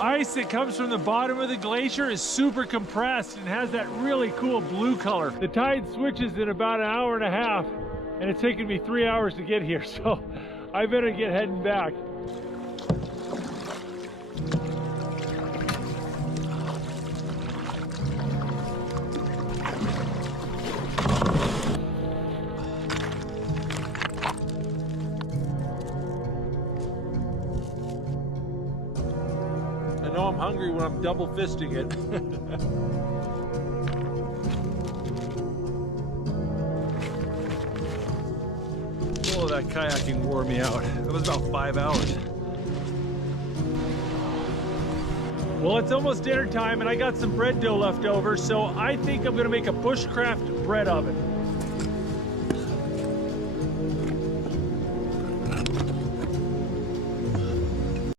Ice that comes from the bottom of the glacier is super compressed and has that really cool blue color. The tide switches in about an hour and a half, and it's taken me 3 hours to get here, so I better get heading back. I know I'm hungry when I'm double fisting it. Oh, that kayaking wore me out. It was about 5 hours. Well, it's almost dinner time and I got some bread dough left over, so I think I'm gonna make a bushcraft bread oven.